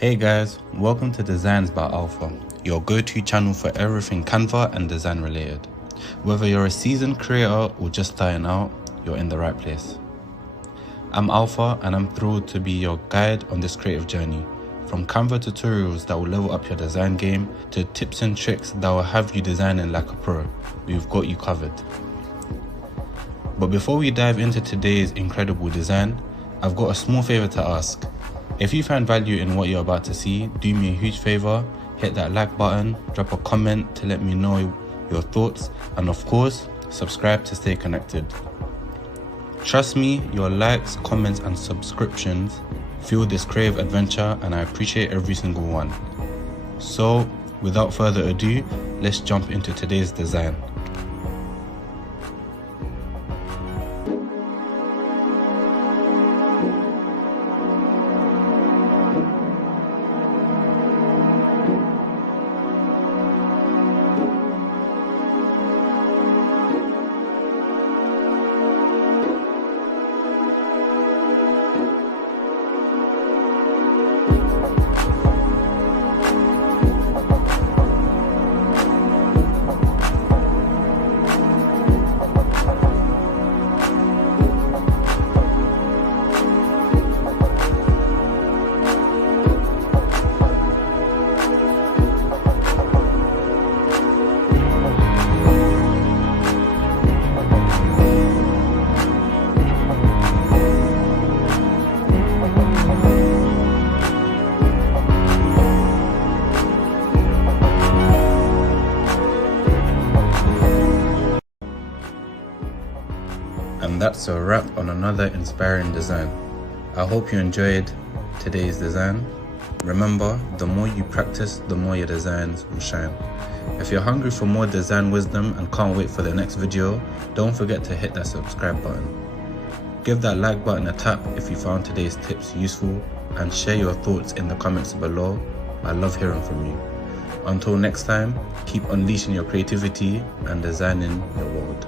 Hey guys, welcome to Designs by Alpha, your go-to channel for everything Canva and design related. Whether you're a seasoned creator or just starting out, you're in the right place. I'm Alpha and I'm thrilled to be your guide on this creative journey. From Canva tutorials that will level up your design game to tips and tricks that will have you designing like a pro, we've got you covered. But before we dive into today's incredible design, I've got a small favor to ask. If you find value in what you're about to see, do me a huge favor, hit that like button, drop a comment to let me know your thoughts, and of course, subscribe to stay connected. Trust me, your likes, comments, and subscriptions fuel this creative adventure, and I appreciate every single one. So, without further ado, let's jump into today's design. And that's a wrap on another inspiring design. I hope you enjoyed today's design. Remember, the more you practice, the more your designs will shine. If you're hungry for more design wisdom and can't wait for the next video, don't forget to hit that subscribe button. Give that like button a tap if you found today's tips useful, and share your thoughts in the comments below. I love hearing from you. Until next time, keep unleashing your creativity and designing your world.